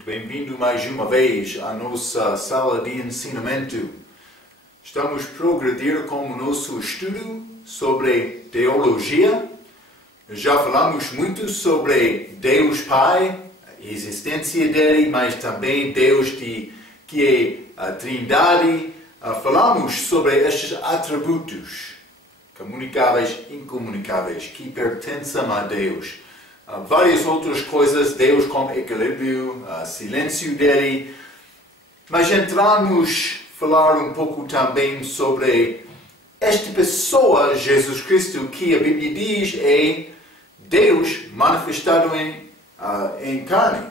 Muito bem-vindo mais uma vez à nossa sala de ensinamento. Estamos a progredir com o nosso estudo sobre teologia. Já falamos muito sobre Deus Pai, a existência dele, mas também Deus que é a Trindade. Falamos sobre estes atributos comunicáveis e incomunicáveis que pertencem a Deus. Várias outras coisas, Deus com equilíbrio, silêncio dele. Mas entramos a falar um pouco também sobre esta pessoa, Jesus Cristo, que a Bíblia diz é Deus manifestado em carne.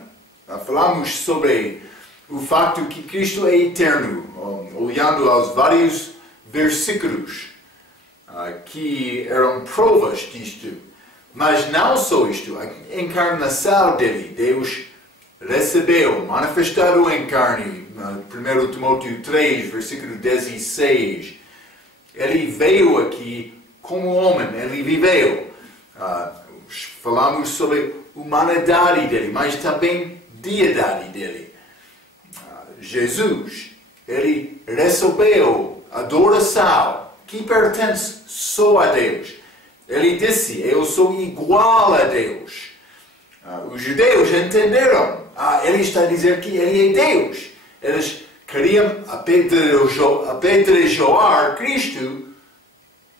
Falamos sobre o facto que Cristo é eterno, olhando aos vários versículos que eram provas disto. Mas não só isto, a encarnação dele, Deus recebeu, manifestado em carne, 1 Timóteo 3, versículo 16. Ele veio aqui como homem, ele viveu. Falamos sobre a humanidade dele, mas também a deidade dele. Jesus, ele recebeu adoração que pertence só a Deus. Ele disse, eu sou igual a Deus. Os judeus entenderam. Ele está a dizer que ele é Deus. Eles queriam apedrejar Cristo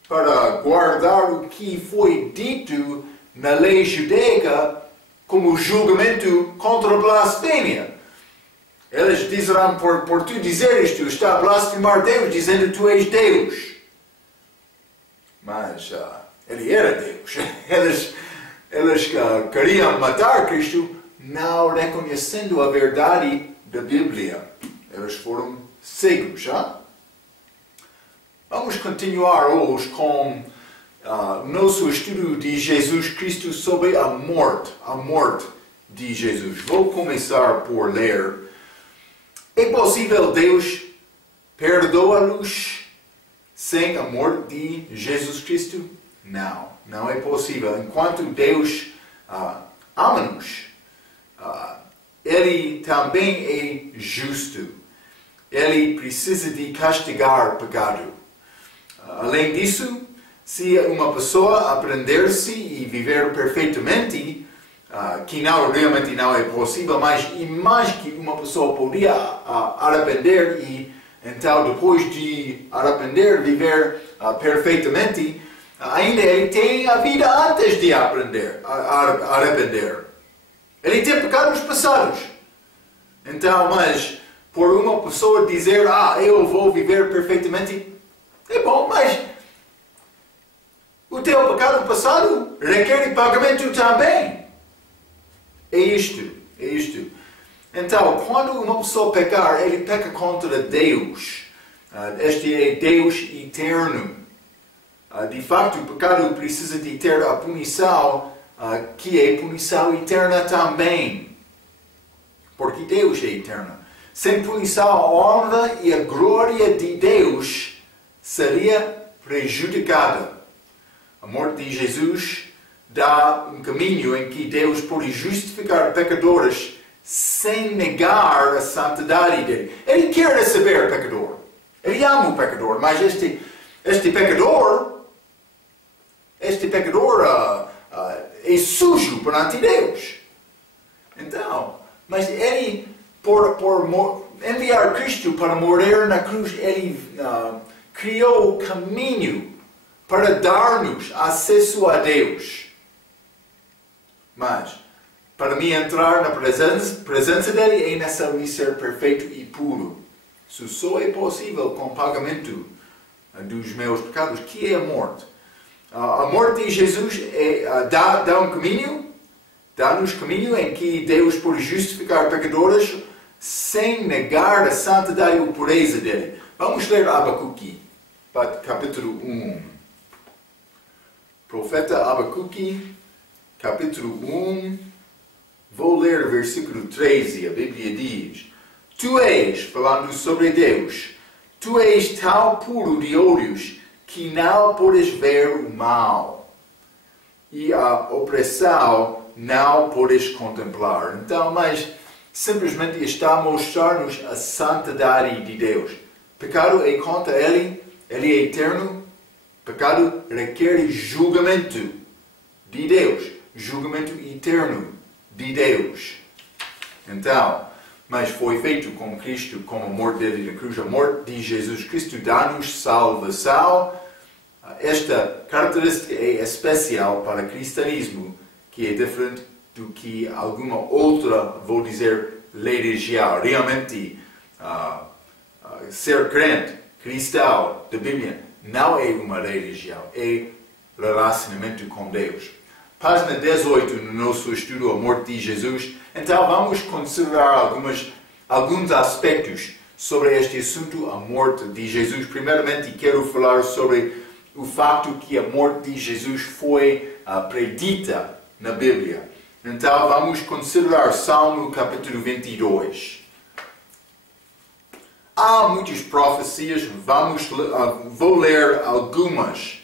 para guardar o que foi dito na lei judaica como julgamento contra a blasfêmia. Eles dizerão, por tu dizer isto, está a blasfemar Deus, dizendo tu és Deus. Mas ele era Deus. Eles queriam matar Cristo, não reconhecendo a verdade da Bíblia. Eles foram cegos. Vamos continuar hoje com o nosso estudo de Jesus Cristo sobre a morte de Jesus. Vou começar por ler. É possível Deus perdoar-nos sem a morte de Jesus Cristo? Não é possível. Enquanto Deus ama-nos, Ele também é justo. Ele precisa de castigar o pecado. Além disso, se uma pessoa aprender-se e viver perfeitamente, que realmente não é possível, mas que uma pessoa podia arrepender e então depois de arrepender, viver perfeitamente, ainda ele tem a vida antes de arrepender. Ele tem pecados passados. Então, mas por uma pessoa dizer, eu vou viver perfeitamente, é bom, mas o teu pecado passado requer pagamento também. É isto. Então, quando uma pessoa pecar, ele peca contra Deus. Este é Deus eterno. De facto, o pecado precisa de ter a punição, que é punição eterna também. Porque Deus é eterno. Sem punição, a honra e a glória de Deus seria prejudicada. A morte de Jesus dá um caminho em que Deus pode justificar pecadores sem negar a santidade dele. Ele quer receber o pecador. Ele ama o pecador, mas este pecador é sujo perante Deus. Então, mas ele, por enviar Cristo para morrer na cruz, ele criou o caminho para dar-nos acesso a Deus. Mas, para mim entrar na presença dele, é necessário ser perfeito e puro. Isso só é possível com o pagamento dos meus pecados, que é a morte. A morte de Jesus dá um caminho, dá-nos caminho em que Deus pode justificar pecadores sem negar a santidade e a pureza dele. Vamos ler Abacuque, capítulo 1. Profeta Abacuque, capítulo 1, vou ler o versículo 13, a Bíblia diz: Tu és, falando sobre Deus, tu és tão puro de olhos que não podes ver o mal, e a opressão não podes contemplar. Então, mas simplesmente está a mostrar-nos a santidade de Deus. Pecado é contra Ele é eterno. Pecado requer julgamento de Deus, julgamento eterno de Deus. Então, mas foi feito com Cristo, como a morte dele na cruz, a morte de Jesus Cristo dá-nos salvação. Esta característica é especial para o cristianismo, que é diferente do que alguma outra, vou dizer, religião. Realmente, ser crente, cristão da Bíblia, não é uma religião, é relacionamento com Deus. Página 18 no nosso estudo, a morte de Jesus. Então vamos considerar alguns aspectos sobre este assunto, a morte de Jesus. Primeiramente quero falar sobre o fato que a morte de Jesus foi predita na Bíblia. Então vamos considerar Salmo capítulo 22. Há muitas profecias, vou ler algumas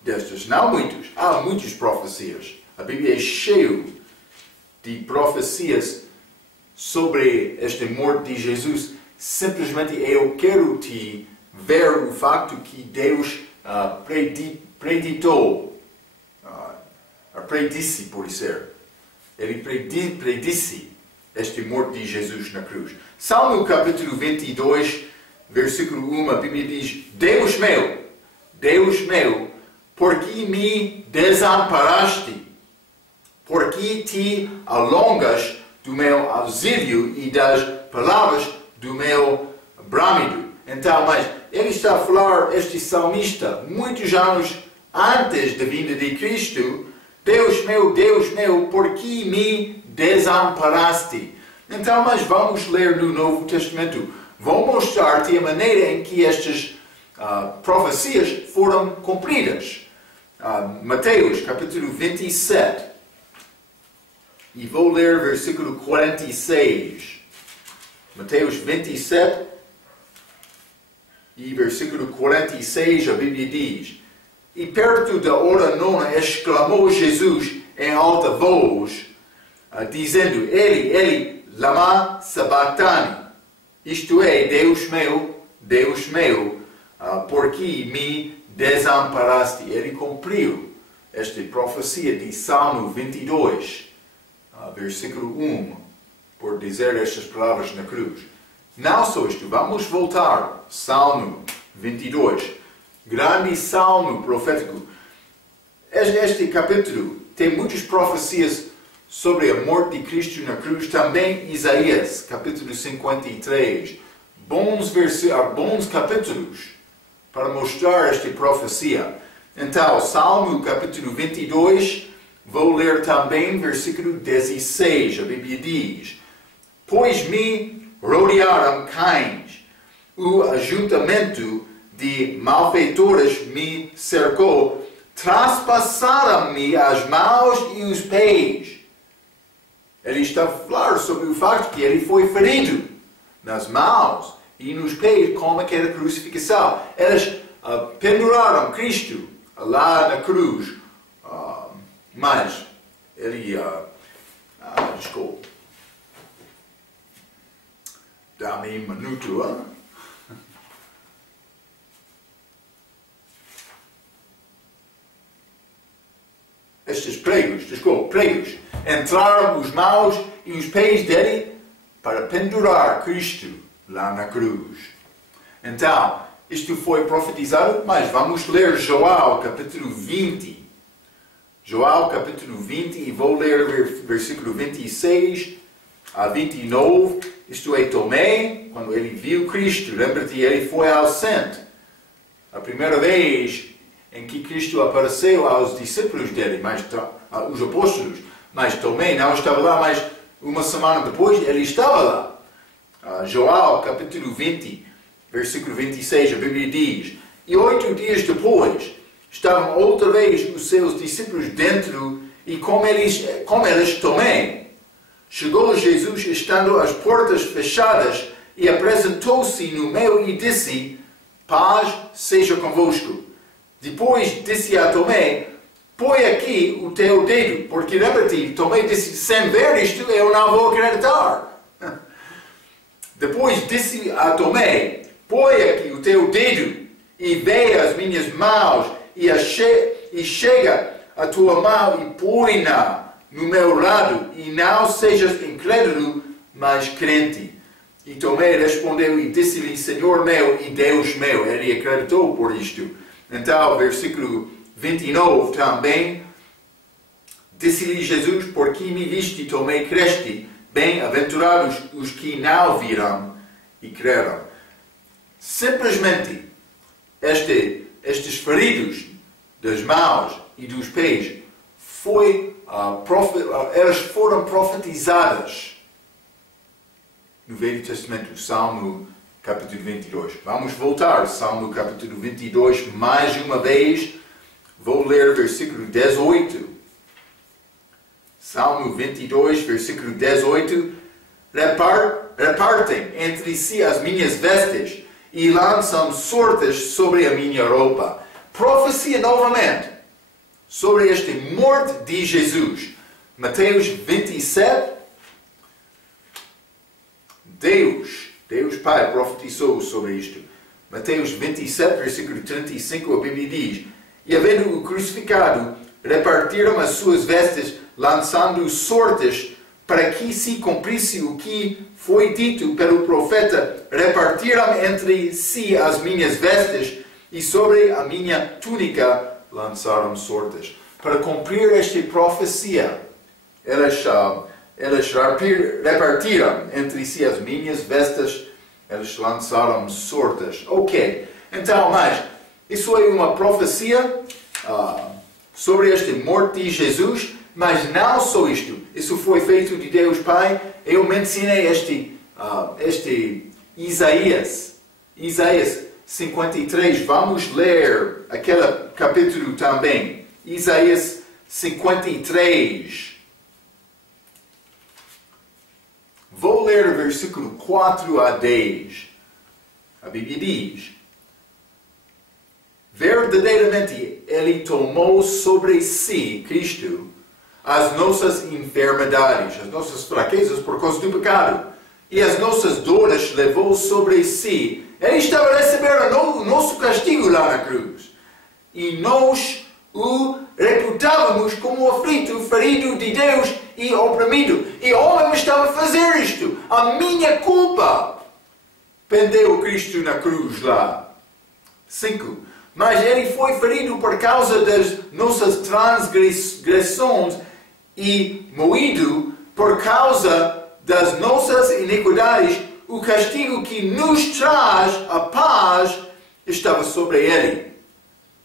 destas, não muitas, há muitas profecias. A Bíblia é cheia de profecias sobre esta morte de Jesus. Simplesmente eu quero te ver o facto que Deus preditou, predisse por ser. Ele predisse esta morte de Jesus na cruz. Salmo capítulo 22, versículo 1, a Bíblia diz: Deus meu, por que me desamparaste? Por que te alongas do meu auxílio e das palavras do meu bramido? Então, mas ele está a falar, este salmista, muitos anos antes da vinda de Cristo: Deus meu, por que me desamparaste? Então, mas vamos ler no Novo Testamento. Vou mostrar-te a maneira em que estas profecias foram cumpridas. Mateus, capítulo 27. E vou ler versículo 46. Mateus 27 e versículo 46, a Bíblia diz: E perto da hora nona exclamou Jesus em alta voz, dizendo: Eli, lama sabachthani. Isto é, Deus meu, por que me desamparaste? Ele cumpriu esta profecia de Salmo 22, versículo 1, por dizer estas palavras na cruz. Não só isto, vamos voltar. Salmo 22, grande salmo profético. Este capítulo tem muitas profecias sobre a morte de Cristo na cruz. Também Isaías, capítulo 53. Bons capítulos para mostrar esta profecia. Então, Salmo capítulo 22, vou ler também versículo 16. A Bíblia diz: Pois me rodearam cães, o ajuntamento de malfeitores me cercou, traspassaram-me as mãos e os pés. Ele está a falar sobre o facto que ele foi ferido nas mãos e nos pés com aquela crucificação. Eles penduraram Cristo lá na cruz, mas ele... desculpa. Dá-me um minuto, Estes pregos, entraram os mãos e os pés dele para pendurar Cristo lá na cruz. Então, isto foi profetizado, mas vamos ler Joel capítulo 20. Joel capítulo 20, e vou ler versículo 26 a 29. Isto é, Tomé, quando ele viu Cristo, lembra-te, ele foi ausente. A primeira vez em que Cristo apareceu aos discípulos dele, os apóstolos, mas Tomé não estava lá, mas uma semana depois ele estava lá. Joel capítulo 20, versículo 26, a Bíblia diz: E 8 dias depois estavam outra vez os seus discípulos dentro, e com eles Tomé. Chegou Jesus estando as portas fechadas e apresentou-se no meio e disse: Paz seja convosco. Depois disse a Tomé: Põe aqui o teu dedo, porque lembra-te, Tomé disse: sem ver isto eu não vou acreditar. Depois disse a Tomé: põe aqui o teu dedo e vê as minhas mãos e chega a tua mão e põe-na no meu lado, e não sejas incrédulo, mas crente. E Tomé respondeu e disse-lhe: Senhor meu e Deus meu. Ele acreditou por isto. Então, versículo 29 também, disse-lhe Jesus: por que me viste, Tomé, creste? Bem-aventurados os que não viram e creram. Simplesmente, estes feridos das mãos e dos pés elas foram profetizadas no Velho Testamento, Salmo capítulo 22. Vamos voltar, Salmo capítulo 22, mais uma vez. Vou ler versículo 18. Salmo 22, versículo 18. Repartem entre si as minhas vestes e lançam sortes sobre a minha roupa. Profecia novamente sobre esta morte de Jesus. Mateus 27. Deus Pai profetizou sobre isto. Mateus 27, versículo 35, a Bíblia diz: e havendo-o crucificado, repartiram as suas vestes, lançando sortes, para que se cumprisse o que foi dito pelo profeta: repartiram entre si as minhas vestes, e sobre a minha túnica lançaram sortes. Para cumprir esta profecia, elas repartiram entre si as minhas vestes, eles lançaram sortes. Ok, então, mas isso é uma profecia sobre esta morte de Jesus, mas não só isto. Isso foi feito de Deus Pai. Eu mencionei este Isaías 53. Vamos ler aquele capítulo também. Isaías 53. Vou ler o versículo 4 a 10. A Bíblia diz: verdadeiramente Ele tomou sobre si, Cristo, as nossas enfermidades, as nossas fraquezas por causa do pecado, e as nossas dores levou sobre si. Ele estava a receber o nosso castigo lá na cruz. E nós o reputávamos como aflito, ferido de Deus e oprimido. E o homem estava a fazer isto. A minha culpa. Pendeu Cristo na cruz lá. 5. Mas ele foi ferido por causa das nossas transgressões e moído por causa das nossas iniquidades. O castigo que nos traz a paz estava sobre ele.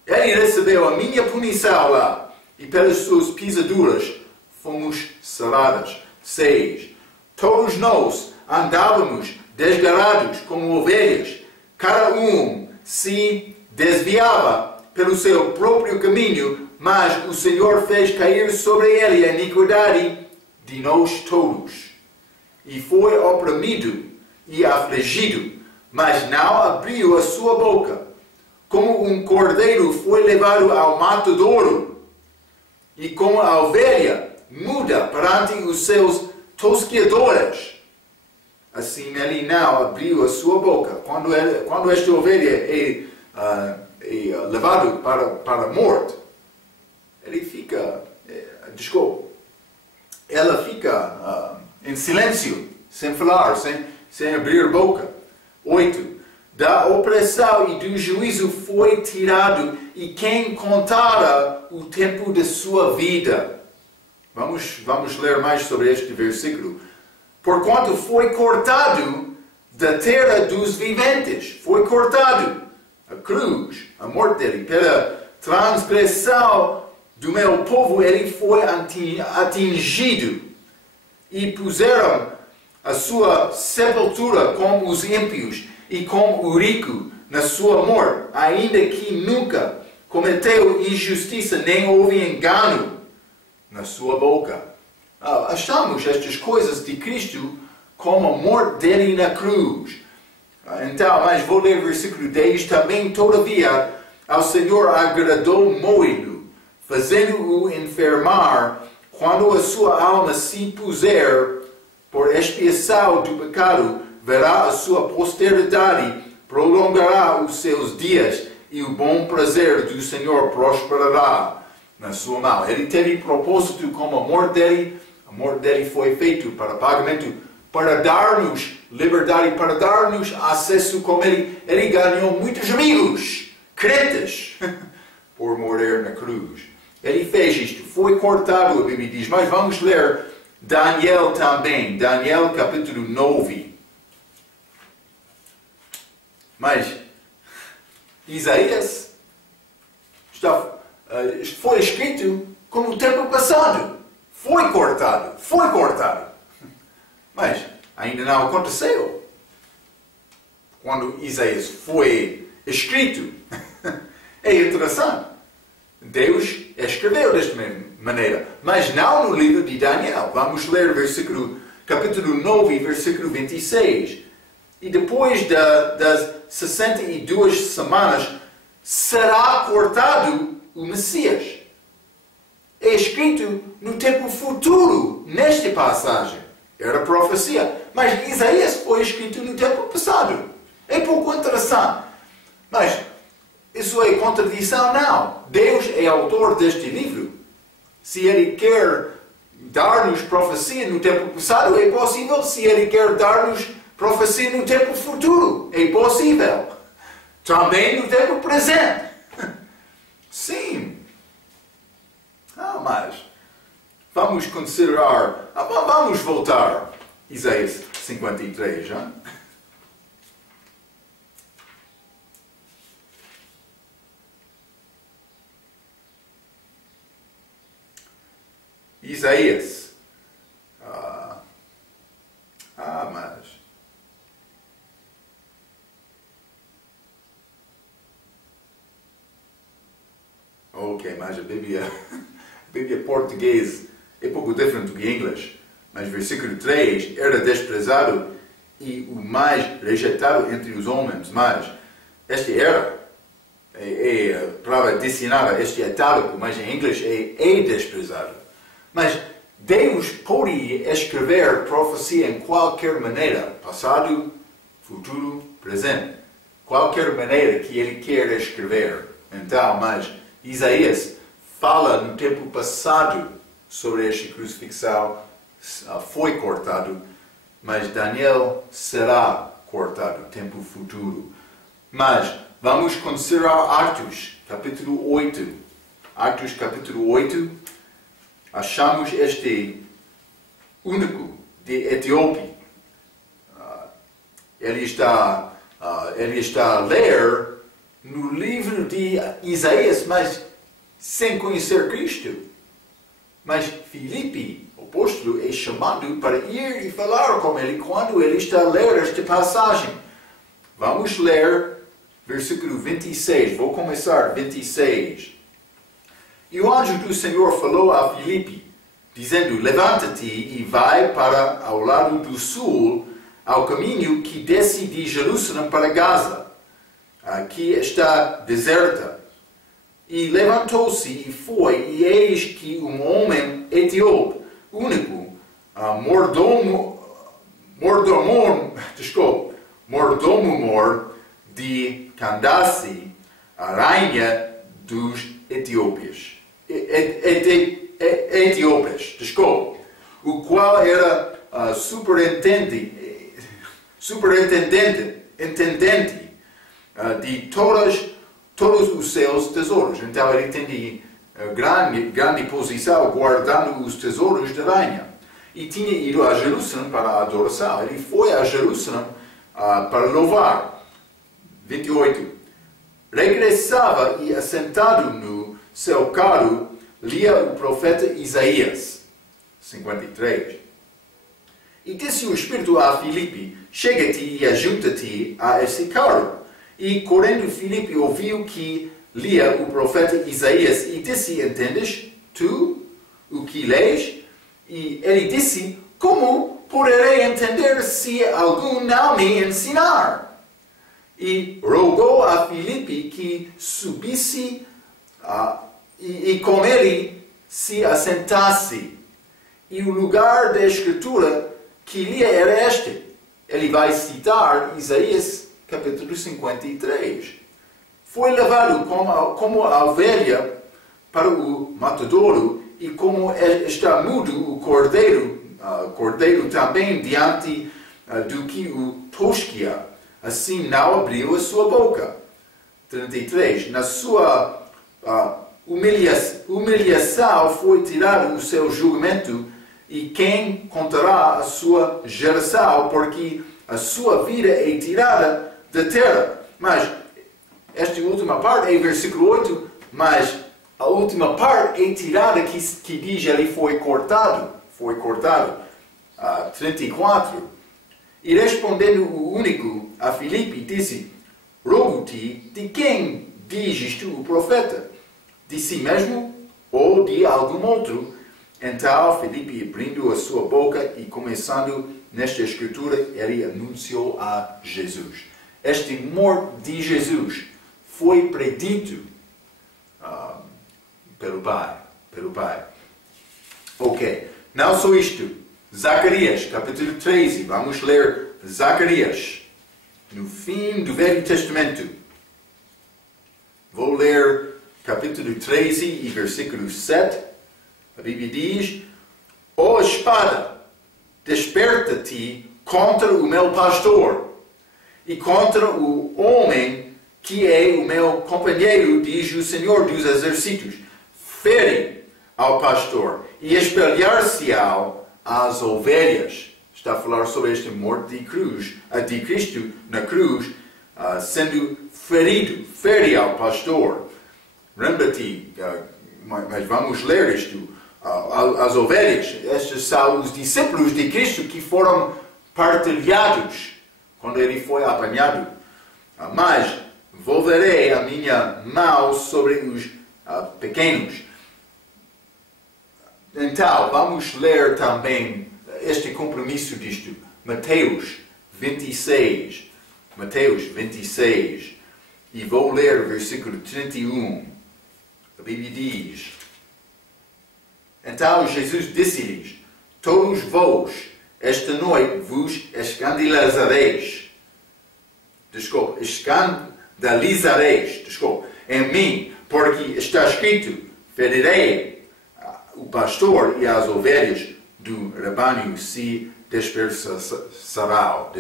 Ele recebeu a minha punição lá, e pelas suas pisaduras fomos saradas. 6. Todos nós andávamos desgarrados como ovelhas, cada um se desviava pelo seu próprio caminho, mas o Senhor fez cair sobre ele a iniquidade de nós todos. E foi oprimido e afligido, mas não abriu a sua boca. Como um cordeiro foi levado ao matadouro, e como a ovelha muda perante os seus tosqueadores, assim ele não abriu a sua boca. Quando esta ovelha é levado para a morte, ela fica em silêncio, sem falar, sem abrir a boca. 8. Da opressão e do juízo foi tirado, e quem contara o tempo de sua vida. Vamos ler mais sobre este versículo. Porquanto foi cortado da terra dos viventes. Foi cortado. A cruz, a morte dele, pela transgressão do meu povo, ele foi atingido. E puseram a sua sepultura com os ímpios e com o rico na sua morte, ainda que nunca cometeu injustiça, nem houve engano na sua boca. Achamos estas coisas de Cristo como a morte dele na cruz. Então, mas vou ler o versículo 10 também. Todavia, ao Senhor agradou moí-lo, fazendo-o enfermar, quando a sua alma se puser por expiação do pecado, verá a sua posteridade, prolongará os seus dias, e o bom prazer do Senhor prosperará na sua mão. Ele teve propósito como a morte dele foi feito para pagamento, para dar-nos liberdade, para dar-nos acesso com ele. Ele ganhou muitos amigos, crentes, por morrer na cruz. Ele fez isto, foi cortado, a Bíblia diz, mas vamos ler Daniel também, Daniel capítulo 9. Mas Isaías foi escrito como no tempo passado. Foi cortado. Mas ainda não aconteceu. Quando Isaías foi escrito, é interessante. Deus escreveu desta maneira, mas não no livro de Daniel. Vamos ler capítulo 9, versículo 26. E depois das 62 semanas, será cortado o Messias. É escrito no tempo futuro, nesta passagem. Era profecia. Mas Isaías foi escrito no tempo passado. É pouco interessante. Mas isso é contradição? Não. Deus é autor deste livro. Se Ele quer dar-nos profecia no tempo passado, é possível. Se Ele quer dar-nos profecia no tempo futuro, é possível. Também no tempo presente. Sim. Mas vamos considerar, vamos voltar. Isaías 53, já? Isaías. Mas... Ok, mas a Bíblia portuguesa é pouco diferente do que inglês. Mas versículo 3, era desprezado e o mais rejeitado entre os homens. Mas este era, é palavra destinada, este é itálico, mas em inglês é desprezado. Mas Deus pode escrever profecia em qualquer maneira, passado, futuro, presente. Qualquer maneira que Ele quer escrever. Então, mas Isaías fala no tempo passado sobre esta crucifixão, foi cortado, mas Daniel será cortado no tempo futuro. Mas vamos considerar Atos, capítulo 8. Atos, capítulo 8, achamos este único de Etiópia. Ele está a ler no livro de Isaías, mas sem conhecer Cristo. Mas Filipe, o apóstolo, é chamado para ir e falar com ele quando ele está a ler esta passagem. Vamos ler versículo 26. Vou começar 26. E o anjo do Senhor falou a Filipe, dizendo, levanta-te e vai para ao lado do sul, ao caminho que desce de Jerusalém para Gaza, que está deserta. E levantou-se e foi, e eis que um homem etíope, único, mordomo de Candace, a rainha dos etíopes, o qual era superintendente de todos os seus tesouros. Então ele tinha grande posição guardando os tesouros da rainha. E tinha ido a Jerusalém para a adoração. Ele foi a Jerusalém para louvar. 28. Regressava e assentado no seu carro, lia o profeta Isaías. 53. E disse o Espírito a Filipe, chega-te e ajunta-te a esse carro. E correndo Filipe ouviu que lia o profeta Isaías e disse, entendes tu o que lês? E ele disse, como poderei entender se algum não me ensinar? E rogou a Filipe que subisse e com ele se assentasse. E o lugar da escritura que lia era este. ele vai citar Isaías capítulo 53. Foi levado como a ovelha para o matadouro, e como está mudo o cordeiro também diante do que o tosquia, assim não abriu a sua boca. 33. Na sua humilhação foi tirado o seu julgamento, e quem contará a sua geração, porque a sua vida é tirada da terra. Mas esta última parte é versículo 8, mas a última parte é tirada que diz ele foi cortado. 34. E respondendo o único a Filipe, disse: rogo-te, de quem dizes tu o profeta? De si mesmo ou de algum outro? Então Filipe, abrindo a sua boca e começando nesta escritura, ele anunciou a Jesus. Este morte de Jesus foi predito pelo Pai. Ok, não só isto. Zacarias, capítulo 13. Vamos ler Zacarias, no fim do Velho Testamento. Vou ler capítulo 13 e versículo 7. A Bíblia diz: ó espada, desperta-te contra o meu pastor, e contra o homem que é o meu companheiro, diz o Senhor dos Exércitos. Fere ao pastor, e espalhar-se-ão as ovelhas. Está a falar sobre este morte de Cristo na cruz, sendo fere ao pastor. Lembra-te, mas vamos ler isto. As ovelhas, estes são os discípulos de Cristo que foram partilhados quando ele foi apanhado. Mas volverei a minha mão sobre os pequenos. Então, vamos ler também este compromisso disto. Mateus 26. E vou ler o versículo 31. A Bíblia diz: então Jesus disse-lhes: todos vós, esta noite, vos escandalizareis em mim, porque está escrito: ferirei o pastor, e as ovelhas do rebanho se dispersarão.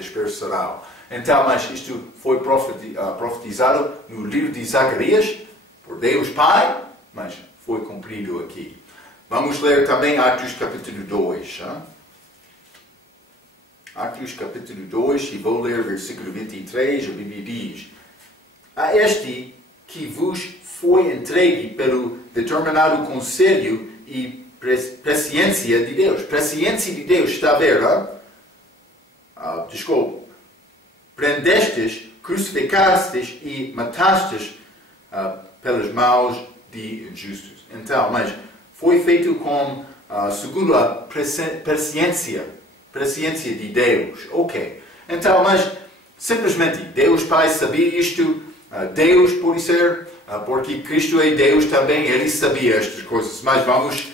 Então, mas isto foi profetizado no livro de Zacarias, por Deus Pai, mas foi cumprido aqui. Vamos ler também Atos capítulo 2. Atos capítulo 2, e vou ler o versículo 23, a Bíblia diz: a este que vos foi entregue pelo determinado conselho e presciência de Deus. Presciência de Deus, está a ver? Desculpe. Prendestes, crucificastes e matastes pelas mãos de injustos. Então, mas foi feito segundo a presciência de Deus. Ok. Então, mas simplesmente Deus Pai sabia isto. Deus, por ser, porque Cristo é Deus também, Ele sabia estas coisas. Mas vamos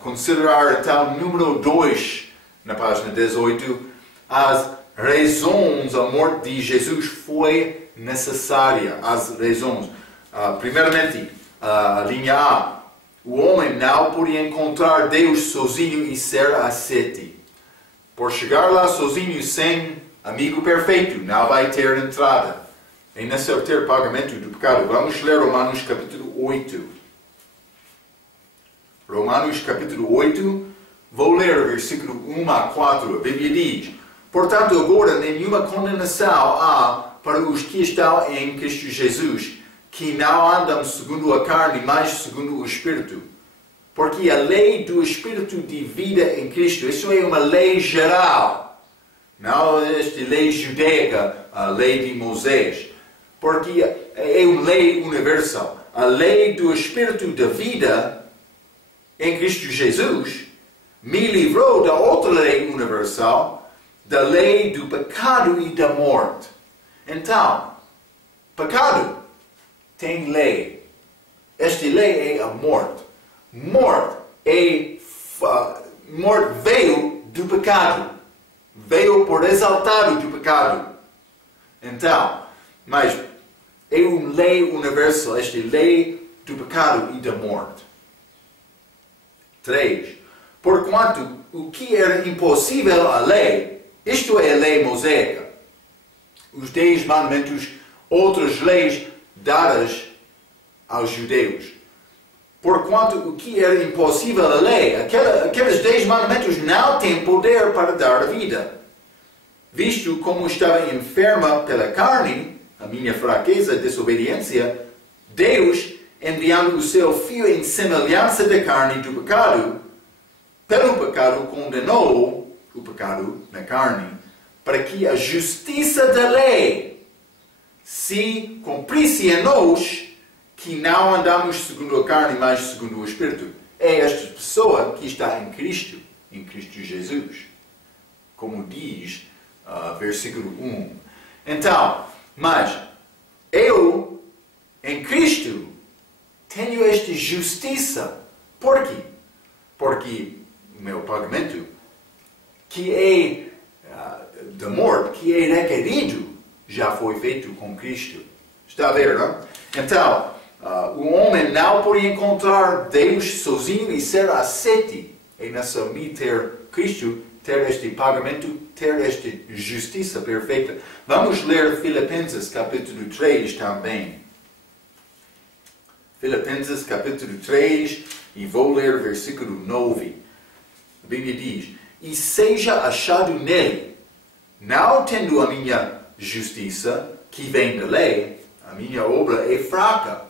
considerar então número 2, na página 18, as razões a morte de Jesus foi necessária. As razões. Primeiramente, a linha A. O homem não podia encontrar Deus sozinho e ser ascete. Por chegar lá sozinho sem amigo perfeito, não vai ter entrada. É necessário ter pagamento do pecado. Vamos ler Romanos capítulo 8. Romanos capítulo 8, vou ler o versículo 1 a 4. A Bíblia diz: portanto, agora nenhuma condenação há para os que estão em Cristo Jesus, que não andam segundo a carne, mas segundo o Espírito. Porque a lei do Espírito de vida em Cristo, isso é uma lei geral. Não esta lei judaica, a lei de Moisés. Porque é uma lei universal. A lei do Espírito da vida em Cristo Jesus me livrou da outra lei universal, da lei do pecado e da morte. Então, pecado tem lei. Esta lei é a morte. Morte veio do pecado. veio por resultado do pecado. Então, mas é uma lei universal, esta lei do pecado e da morte. 3. Porquanto o que era impossível à lei, isto é a lei mosaica, os 10 mandamentos, outras leis dadas aos judeus. Porquanto o que era impossível à lei, aqueles 10 mandamentos não têm poder para dar a vida. Visto como estava enferma pela carne, a minha fraqueza, desobediência, Deus, enviando o seu Filho em semelhança da carne do pecado, pelo pecado condenou o pecado na carne, para que a justiça da lei se cumprisse em nós, que não andamos segundo a carne, mas segundo o Espírito. É esta pessoa que está em Cristo Jesus, como diz versículo 1. Então, mas eu, em Cristo, tenho esta justiça. Por quê? Porque o meu pagamento, que é da morte, que é requerido, já foi feito com Cristo. Está a ver, não? Então, o homem não pode encontrar Deus sozinho e ser aceite. É necessário ter Cristo, ter este pagamento, ter esta justiça perfeita. Vamos ler Filipenses capítulo 3 também. Filipenses capítulo 3 e vou ler versículo 9. A Bíblia diz: e seja achado nele, não tendo a minha justiça, que vem da lei, a minha obra é fraca,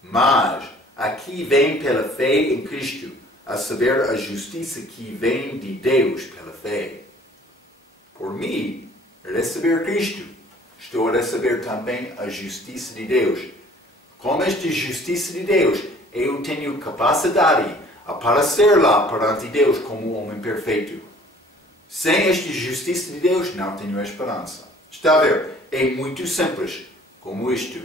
mas aqui vem pela fé em Cristo, a saber a justiça que vem de Deus pela fé. Por mim, receber Cristo, estou a receber também a justiça de Deus. Com esta justiça de Deus, eu tenho capacidade a aparecer lá perante Deus como um homem perfeito. Sem esta justiça de Deus, não tenho esperança. Está a ver? É muito simples, como isto.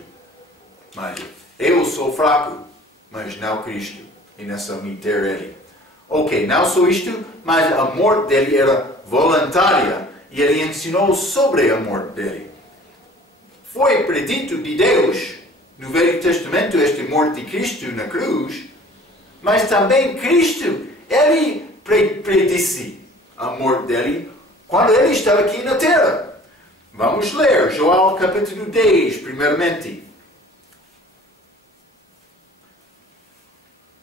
Mas eu sou fraco, mas não Cristo. E nessa ter Ele. Ok, não só isto, mas a morte dele era voluntária. E Ele ensinou sobre a morte dele. Foi predito de Deus, no Velho Testamento, esta morte de Cristo na cruz. Mas também Cristo, Ele predisse a morte dele quando Ele estava aqui na terra. Vamos ler João capítulo 10, primeiramente.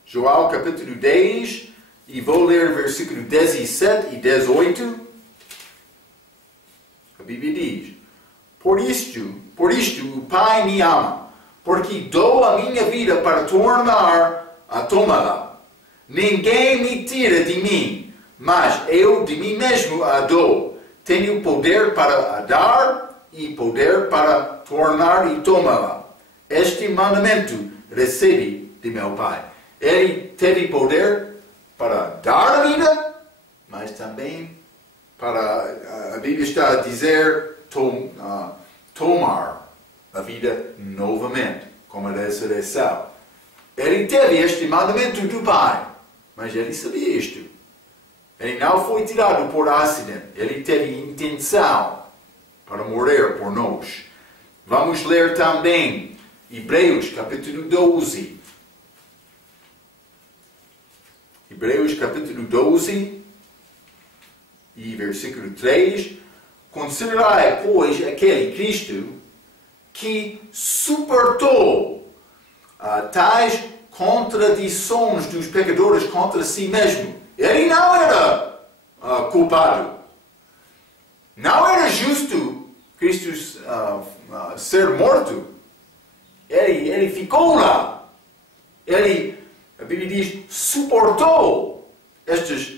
João capítulo 10, e vou ler versículo 17 e 18. A Bíblia diz: Por isto o Pai me ama, porque dou a minha vida para tornar a tomá-la. Ninguém me tira de mim, mas eu de mim mesmo a dou. Tenho poder para a dar e poder para tornar e tomá-la. Este mandamento recebi de meu Pai. Ele teve poder para dar a vida, mas também para, a Bíblia está a dizer, tomar a vida novamente, como a ressurreição. Ele teve este mandamento do Pai, mas ele sabia isto. Ele não foi tirado por acidente. Ele teve intenção para morrer por nós. Vamos ler também Hebreus capítulo 12. Hebreus capítulo 12 e versículo 3. Considerai, pois, aquele Cristo que suportou tais contradições dos pecadores contra si mesmo. Ele não era culpado. Não era justo Cristo ser morto. Ele ficou lá. A Bíblia diz, suportou estas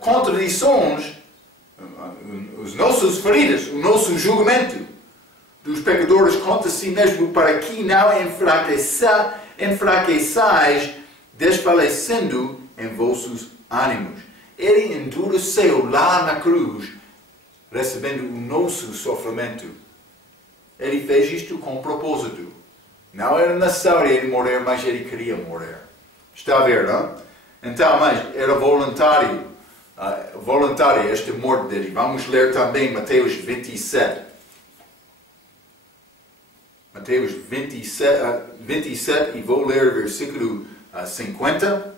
contradições, os nossos feridas, o nosso julgamento dos pecadores contra si mesmo, para que não enfraqueçais, desfalecendo em vossos ânimos. Ele endureceu lá na cruz, recebendo o nosso sofrimento. Ele fez isto com propósito. Não era necessário ele morrer, mas ele queria morrer. Está a ver, não? Então, mas era voluntário. voluntária, esta morte dele. Vamos ler também Mateus 27. Mateus 27 e vou ler versículo 50.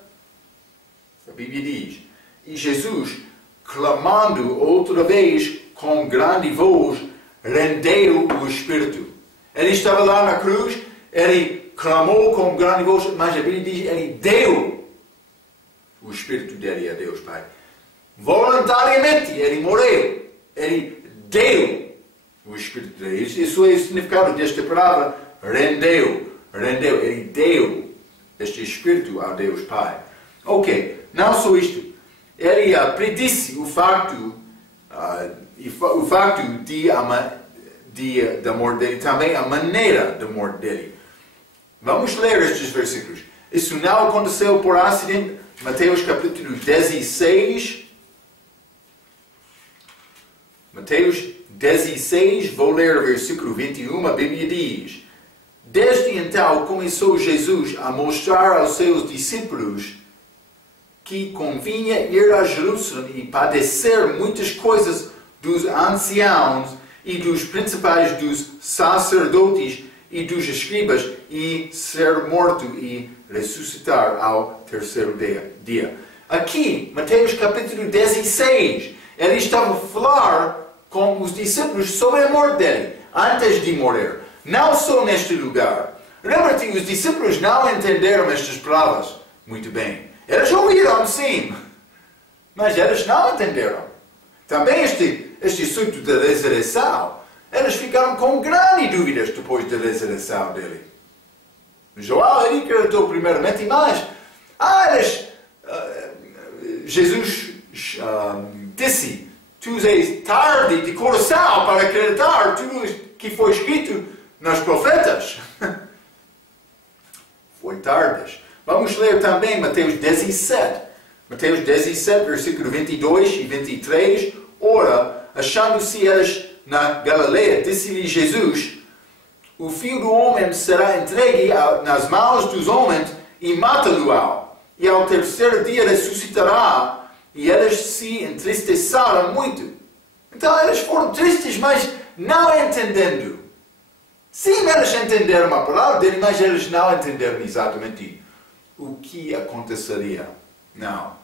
A Bíblia diz: E Jesus, clamando outra vez com grande voz, rendeu o Espírito. Ele estava lá na cruz, ele clamou com grande voz, mas a Bíblia diz: ele deu o Espírito dele a Deus Pai. Voluntariamente, ele morreu. Ele deu o Espírito dele. Isso é o significado desta palavra, rendeu. Rendeu. Ele deu este Espírito a Deus Pai. Ok, não só isto. Ele predisse o facto da morte dele, também a maneira da morte dele. Vamos ler estes versículos. Isso não aconteceu por acidente. Mateus capítulo 16. Mateus 16, vou ler o versículo 21, a Bíblia diz: Desde então começou Jesus a mostrar aos seus discípulos que convinha ir a Jerusalém e padecer muitas coisas dos anciãos e dos principais dos sacerdotes e dos escribas, e ser morto e ressuscitar ao terceiro dia. Aqui, Mateus capítulo 16, ele estava a falar com os discípulos sobre a morte dele, antes de morrer. Não só neste lugar. Lembra-te, os discípulos não entenderam estas palavras muito bem. Eles ouviram, sim, mas eles não entenderam. Também este assunto da ressurreição, eles ficaram com grandes dúvidas depois da ressurreição dele. João, ele acreditou primeiramente, mas Jesus disse: Tu és tarde de coração para acreditar tudo que foi escrito nos profetas. Foi tarde. Vamos ler também Mateus 17. Mateus 17, versículo 22 e 23. Ora, achando-se eles na Galileia, disse-lhe Jesus: O Filho do Homem será entregue nas mãos dos homens e matá-lo-ão. E ao terceiro dia ressuscitará. E eles se entristeceram muito. Então eles foram tristes, mas não entendendo. Sim, eles entenderam a palavra dele, mas eles não entenderam exatamente o que aconteceria. Não.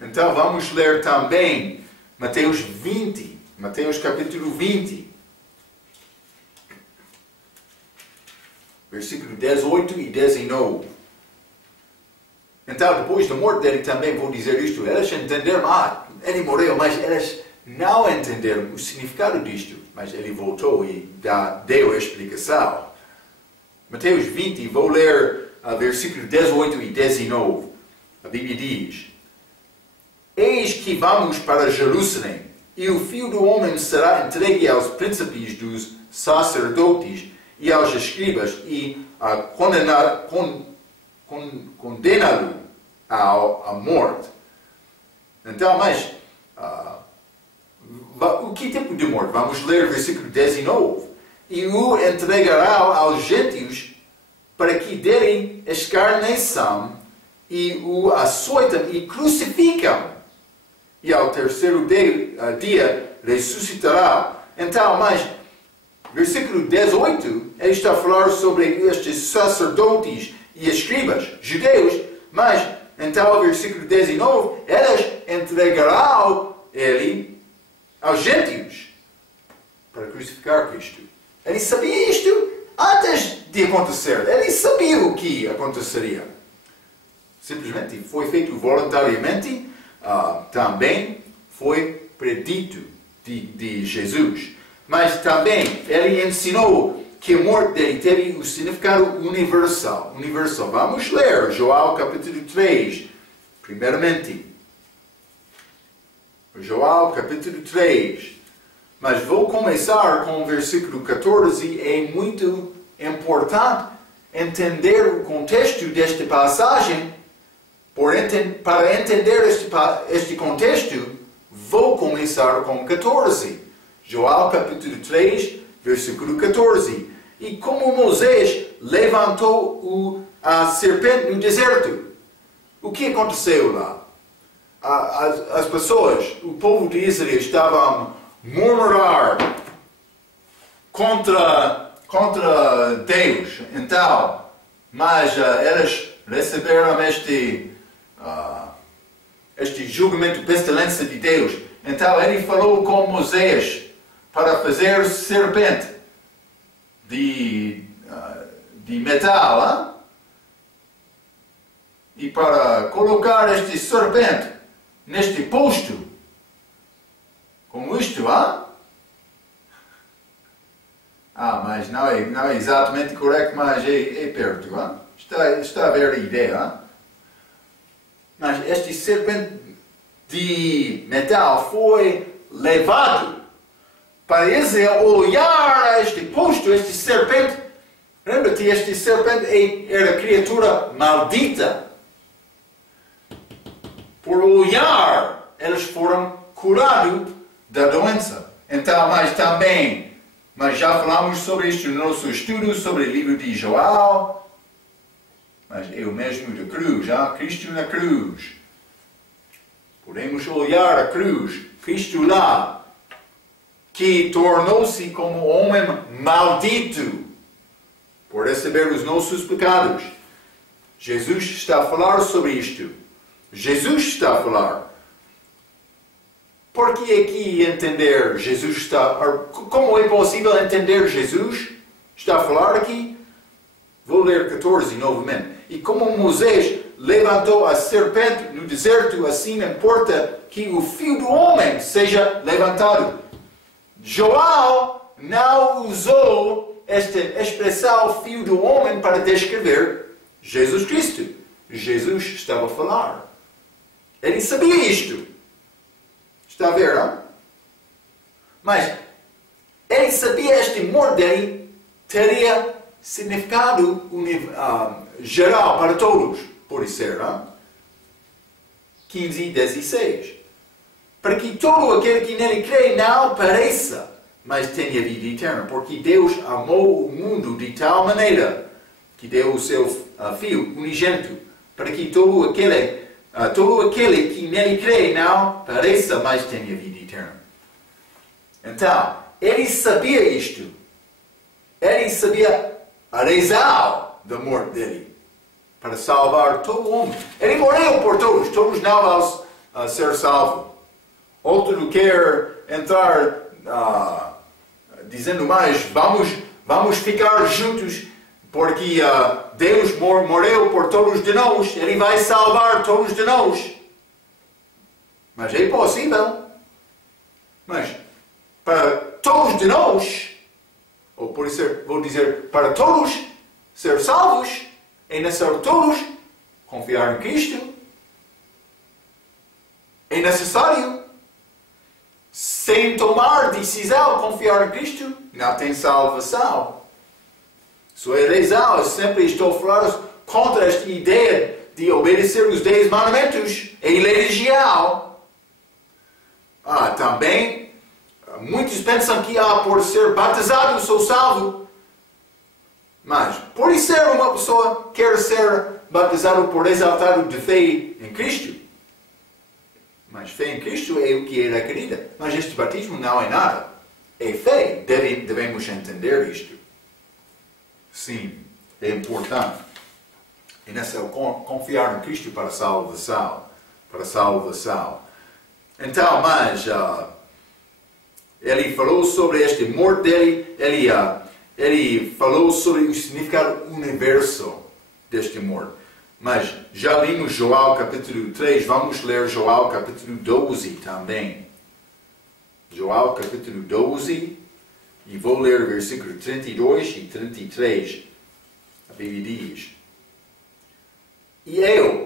Então vamos ler também Mateus 20. Mateus capítulo 20. Versículo 18 e 19. Então, depois da morte dele, também vou dizer isto. Eles entenderam, ele morreu, mas eles não entenderam o significado disto. Mas ele voltou e deu a explicação. Mateus 20, vou ler versículo 18 e 19. A Bíblia diz: Eis que vamos para Jerusalém, e o Filho do Homem será entregue aos príncipes dos sacerdotes e aos escribas, e a condená-lo à morte. Então, mas o que tipo de morte? Vamos ler o versículo 19. E o entregará aos gentios para que derem escarneição, e o açoitam e crucificam, e ao terceiro dia ressuscitará. Então, mas versículo 18, ele está a falar sobre estes sacerdotes e escribas, judeus, mas, então, o versículo 19, eles entregarão ele aos gentios para crucificar Cristo. Ele sabia isto antes de acontecer. Ele sabia o que aconteceria. Simplesmente foi feito voluntariamente, também foi predito de Jesus. Mas também ele ensinou que a morte dele teve o significado universal. Vamos ler João capítulo 3, primeiramente. João capítulo 3. Mas vou começar com o versículo 14. É muito importante entender o contexto desta passagem. Para entender este contexto, vou começar com 14. João capítulo 3, versículo 14. E como Moisés levantou a serpente no deserto, o que aconteceu lá? as pessoas, o povo de Israel estavam a murmurar contra Deus. Então, mas eles receberam este julgamento pestilência de Deus. Então ele falou com Moisés para fazer serpente de metal, hein? E para colocar este serpente neste posto, como isto, mas não é exatamente correto, mas é perto, está a ver a ideia, Mas este serpente de metal foi levado para Israel olhar a este posto, este serpente. Lembra-te, este serpente era criatura maldita. Por olhar, eles foram curados da doença. Então, mas já falamos sobre isto no nosso estudo sobre o livro de Joel. Mas é o mesmo da cruz, Cristo na cruz. Podemos olhar a cruz, Cristo lá, que tornou-se como homem maldito por receber os nossos pecados. Jesus está a falar sobre isto. Jesus está a falar. Por que aqui entender Jesus está... Como é possível entender Jesus? Está a falar aqui? Vou ler 14 novamente. E como Moisés levantou a serpente no deserto, assim importa que o Filho do Homem seja levantado. Joel não usou esta expressão Filho do Homem para descrever Jesus Cristo. Jesus estava a falar. Ele sabia isto. Está a ver, não? Mas ele sabia este morte dele teria significado geral para todos. Pode ser, não? 15 e 16. Para que todo aquele que nele crê não pereça, mas tenha vida eterna. Porque Deus amou o mundo de tal maneira que deu o seu Filho unigênito, para que todo aquele que nele crê não pereça, mas tenha vida eterna. Então, ele sabia isto. Ele sabia a razão da morte dele, para salvar todo homem. Ele morreu por todos. Todos não vão ser salvos. Outro quer entrar dizendo mais, vamos ficar juntos, porque Deus morreu por todos de nós, Ele vai salvar todos de nós. Mas é possível. Mas para todos de nós, ou por isso vou dizer, para todos ser salvos, é necessário todos confiar em Cristo. É necessário, sem tomar decisão, confiar em Cristo, não tem salvação. Sua razão, eu sempre estou falando contra esta ideia de obedecer os 10 mandamentos. É religião. Também, muitos pensam que por ser batizado sou salvo. Mas, por ser uma pessoa que quer ser batizado por resultado de fé em Cristo, mas fé em Cristo é o que ele acredita. Mas este batismo não é nada. É fé. Devemos entender isto. Sim, é importante. É necessário confiar em Cristo para salvação. Para salvação. Então, mas ele falou sobre este morte dele. Ele falou sobre o significado universo deste morte. Mas já lemos Joel capítulo 3, vamos ler Joel capítulo 12 também. Joel capítulo 12, e vou ler versículo 32 e 33. A Bíblia diz: E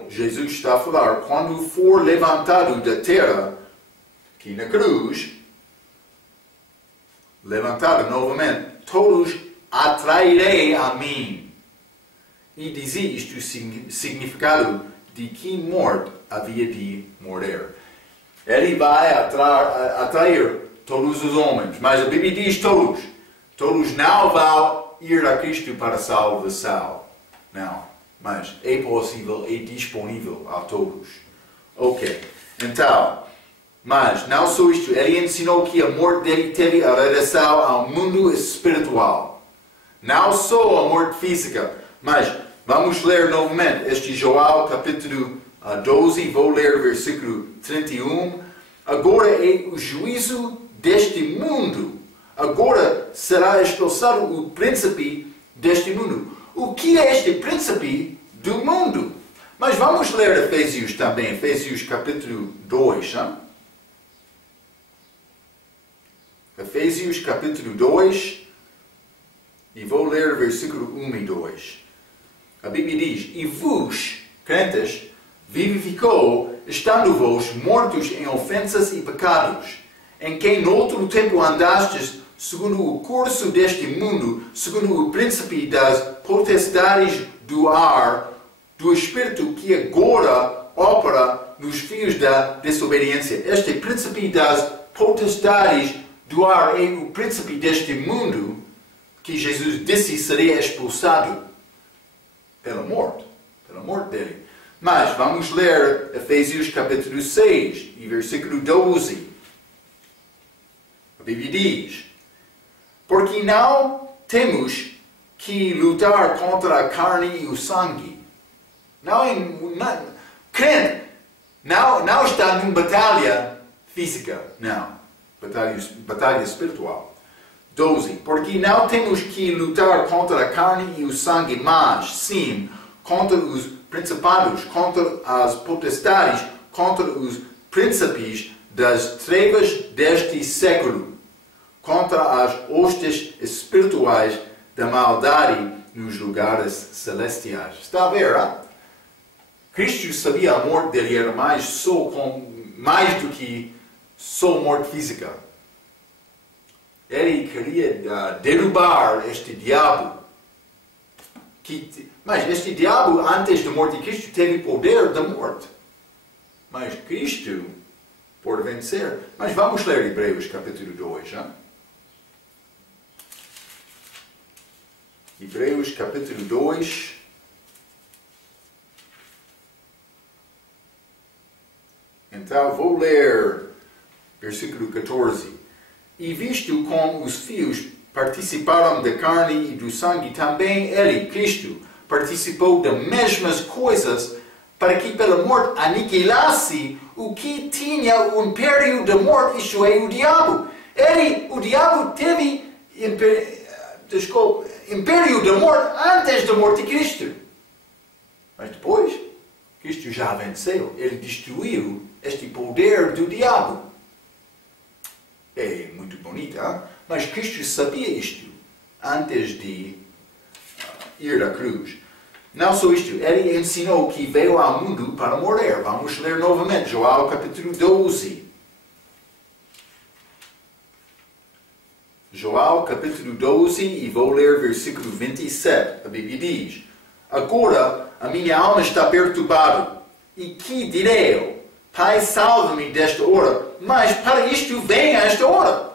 Jesus está a falar, quando for levantado da terra, que na cruz, levantado novamente, todos atrairei a mim. E dizia isto o significado de que morte havia de morrer. Ele vai atrair todos os homens, mas a Bíblia diz todos. Todos não vão ir a Cristo para a salvação. Não, mas é possível, é disponível a todos. Ok, Então, mas não só isto, ele ensinou que a morte dele teve a regressão ao mundo espiritual. Não só a morte física, mas vamos ler novamente este João capítulo 12, vou ler o versículo 31. Agora é o juízo deste mundo. Agora será expulsado o príncipe deste mundo. O que é este príncipe do mundo? Mas vamos ler Efésios também, Efésios capítulo 2. Hein? Efésios capítulo 2, e vou ler o versículo 1 e 2. A Bíblia diz: E vos, crentes, vivificou, estando vós mortos em ofensas e pecados, em quem noutro tempo andastes, segundo o curso deste mundo, segundo o príncipe das potestades do ar, do Espírito que agora opera nos filhos da desobediência. Este príncipe das potestades do ar é o príncipe deste mundo que Jesus disse seria expulsado pela morte dele. Mas vamos ler Efésios capítulo 6 e versículo 12. A Bíblia diz: Porque não temos que lutar contra a carne e o sangue. Crente não está numa batalha física, não. Batalha espiritual. 12. Porque não temos que lutar contra a carne e o sangue, mas sim contra os principados, contra as potestades, contra os príncipes das trevas deste século, contra as hostes espirituais da maldade nos lugares celestiais. Está a ver, hein? Cristo sabia a morte dele era mais do que só morte física. Ele queria derrubar este diabo. Mas este diabo, antes da morte de Cristo, teve poder da morte. Mas Cristo pode vencer. Mas vamos ler Hebreus capítulo 2. Hein? Hebreus capítulo 2. Então vou ler versículo 14. E visto como os filhos participaram da carne e do sangue, também ele, Cristo, participou das mesmas coisas, para que pela morte aniquilasse o que tinha o império da morte, isto é, o diabo. O diabo teve império da morte antes da morte de Cristo. Mas depois, Cristo já venceu. Ele destruiu este poder do diabo. É muito bonito, hein? Mas Cristo sabia isto antes de ir à cruz. Não só isto, ele ensinou que veio ao mundo para morrer. Vamos ler novamente João capítulo 12. João capítulo 12 e vou ler versículo 27. A Bíblia diz: Agora a minha alma está perturbada. E que direi eu? Pai, salva-me desta hora. Mas para isto vem esta hora.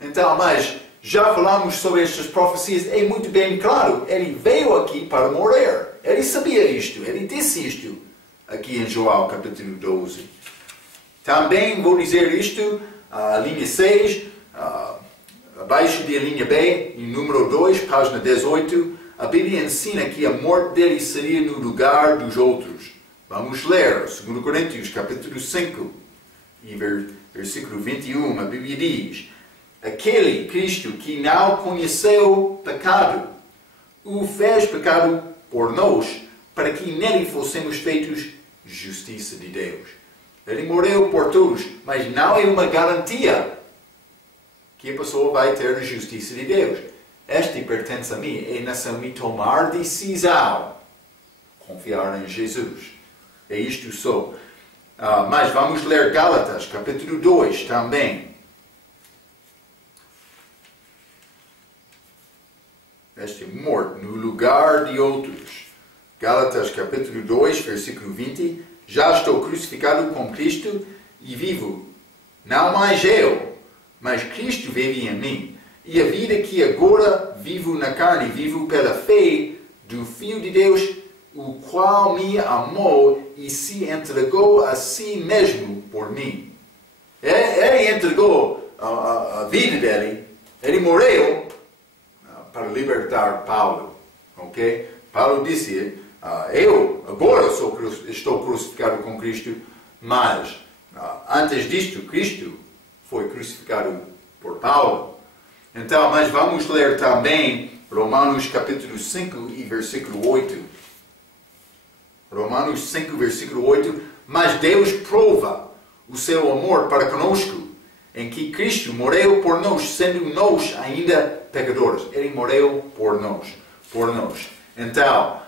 Então, mas já falamos sobre estas profecias. É muito bem claro. Ele veio aqui para morrer. Ele sabia isto. Ele disse isto aqui em João capítulo 12. Também vou dizer isto, a linha 6, abaixo da linha B, em número 2, página 18. A Bíblia ensina que a morte dele seria no lugar dos outros. Vamos ler 2 Coríntios capítulo 5 e versículo 21. A Bíblia diz: Aquele Cristo que não conheceu pecado, o fez pecado por nós, para que nele fossemos feitos justiça de Deus. Ele morreu por todos, mas não é uma garantia que a pessoa vai ter a justiça de Deus. Este pertence a mim, é necessário tomar decisão, confiar em Jesus. É isto só. Mas vamos ler Gálatas, capítulo 2 também. Este morto no lugar de outros. Gálatas, capítulo 2, versículo 20. Já estou crucificado com Cristo e vivo. Não mais eu, mas Cristo vive em mim. E a vida que agora vivo na carne, vivo pela fé do Filho de Deus o qual me amou e se entregou a si mesmo por mim. Ele entregou a vida dele, ele morreu para libertar Paulo. Ok? Paulo disse, eu agora estou crucificado com Cristo, mas antes disto, Cristo foi crucificado por Paulo. Então, mas vamos ler também Romanos capítulo 5 e versículo 8. Romanos 5, versículo 8. Mas Deus prova o seu amor para conosco, em que Cristo morreu por nós, sendo nós ainda pecadores. Ele morreu por nós. Então,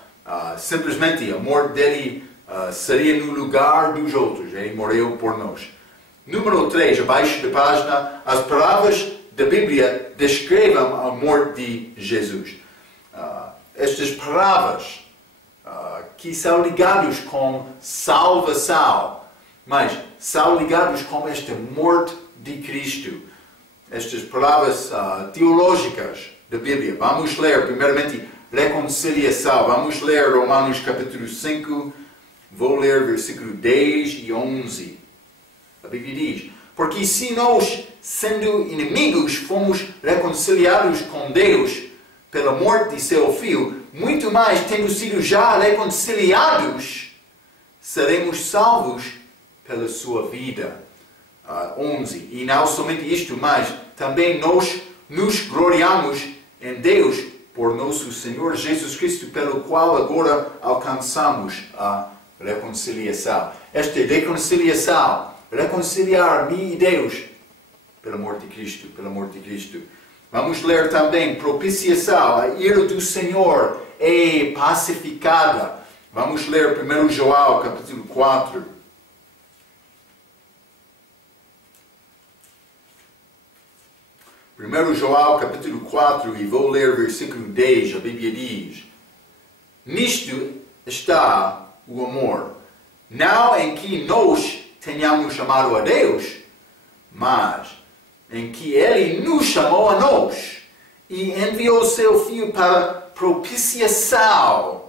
simplesmente o amor dele seria no lugar dos outros. Ele morreu por nós. Número 3, abaixo da página, as palavras da Bíblia descrevem o amor de Jesus. Estas palavras que são ligadas com salvação, mas são ligadas com esta morte de Cristo. Estas palavras teológicas da Bíblia. Vamos ler, primeiramente, reconciliação. Vamos ler Romanos capítulo 5, vou ler versículo 10 e 11. A Bíblia diz, porque se nós, sendo inimigos, fomos reconciliados com Deus pela morte de seu Filho, muito mais, tendo sido já reconciliados, seremos salvos pela sua vida. 11. E não somente isto, mas também nós nos gloriamos em Deus por nosso Senhor Jesus Cristo, pelo qual agora alcançamos a reconciliação. Esta reconciliação, reconciliar-me e Deus, pelo amor de Cristo. Vamos ler também propiciação. A ira do Senhor é pacificada. Vamos ler 1 João capítulo 4. 1 João capítulo 4 e vou ler versículo 10. A Bíblia diz, nisto está o amor, não em que nós tenhamos amado a Deus, mas em que Ele nos chamou a nós e enviou seu Filho para propiciação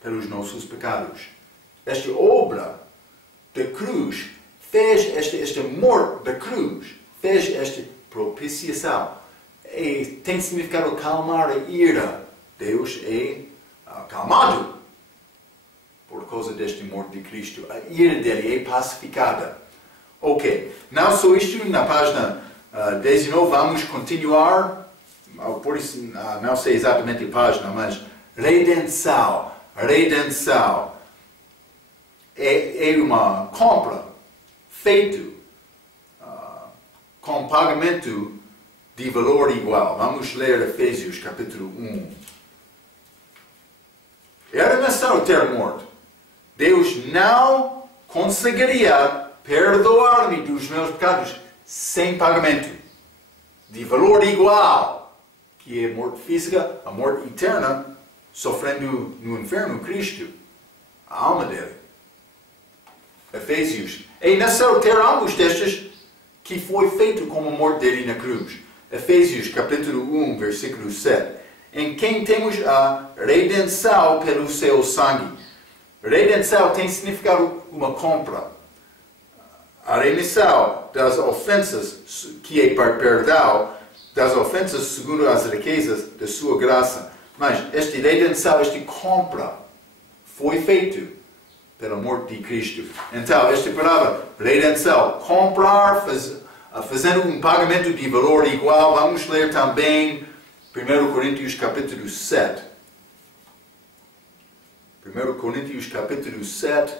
pelos nossos pecados. Esta obra da cruz fez este amor da cruz, fez esta propiciação. E tem significado calmar a ira. Deus é acalmado por causa deste amor de Cristo. A ira dele é pacificada. Ok. Não só isto, na página 19 vamos continuar. Por isso, não sei exatamente a página, mas redenção. Redenção é uma compra feita com pagamento de valor igual. Vamos ler Efésios capítulo 1. Era necessário ter morto. Deus não conseguiria perdoar-me dos meus pecados sem pagamento de valor igual, que é a morte física, a morte eterna, sofrendo no inferno Cristo, a alma dele. Efésios. É necessário ter ambos destes que foi feito como a morte dele na cruz. Efésios capítulo 1, versículo 7. Em quem temos a redenção pelo seu sangue. Redenção tem significado uma compra. A remissão das ofensas, que é perdão, das ofensas segundo as riquezas da sua graça. Mas esta redenção, esta compra, foi feito pela morte de Cristo. Então, esta palavra, redenção, comprar, fazendo um pagamento de valor igual. Vamos ler também 1 Coríntios capítulo 7. 1 Coríntios capítulo 7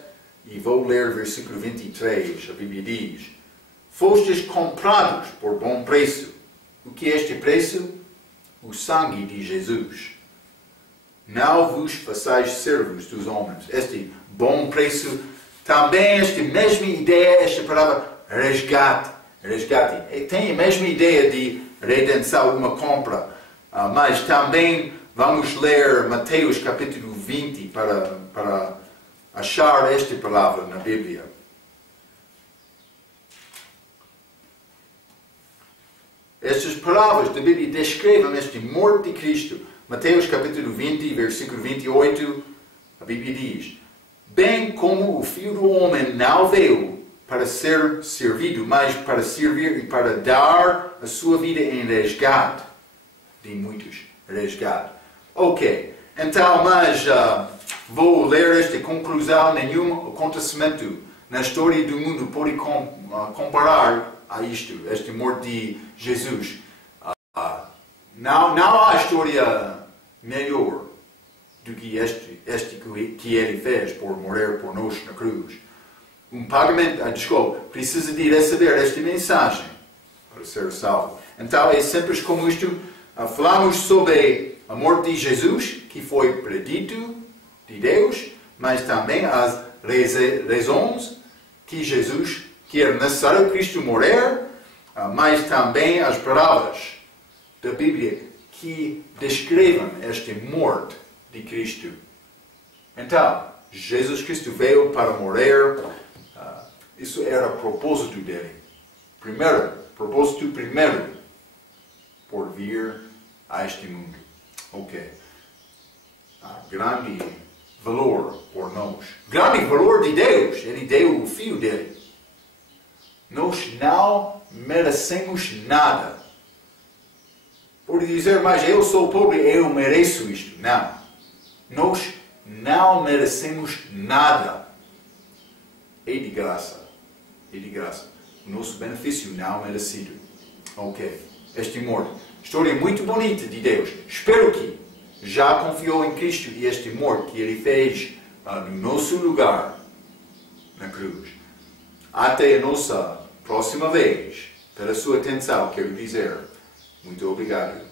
e vou ler versículo 23. A Bíblia diz, fostes comprados por bom preço. O que é este preço? O sangue de Jesus. Não vos façais servos dos homens. Este bom preço, também esta mesma ideia, esta palavra resgate. Resgate. Tem a mesma ideia de redenção, uma compra. Mas também vamos ler Mateus capítulo 20 para achar esta palavra na Bíblia. Estas palavras da Bíblia descrevem esta morte de Cristo. Mateus capítulo 20, versículo 28. A Bíblia diz: bem como o Filho do Homem não veio para ser servido, mas para servir e para dar a sua vida em resgate de muitos. Resgate. Ok, então, mas vou ler esta conclusão. Nenhum acontecimento na história do mundo pode comparar a isto, este morte de Jesus. Não há história melhor do que este que ele fez por morrer por nós na cruz. Pagamento, desculpa, precisa de receber esta mensagem para ser salvo. Então é simples como isto. Falamos sobre a morte de Jesus, que foi predito de Deus, mas também as razões que era necessário Cristo morrer, mas também as palavras da Bíblia que descrevem esta morte de Cristo. Então, Jesus Cristo veio para morrer. Isso era o propósito dele. Propósito primeiro, por vir a este mundo. Ok. Grande valor por nós. Grande valor de Deus. Ele deu o Filho dele. Nós não merecemos nada. Pode dizer, mas eu sou pobre, eu mereço isto. Não. Nós não merecemos nada. É de graça. É de graça. O nosso benefício não merecido. Ok. Este morte. História muito bonita de Deus. Espero que já confiou em Cristo e este morte que Ele fez no nosso lugar na cruz. Até a nossa próxima vez. Pela sua atenção, quero dizer muito obrigado.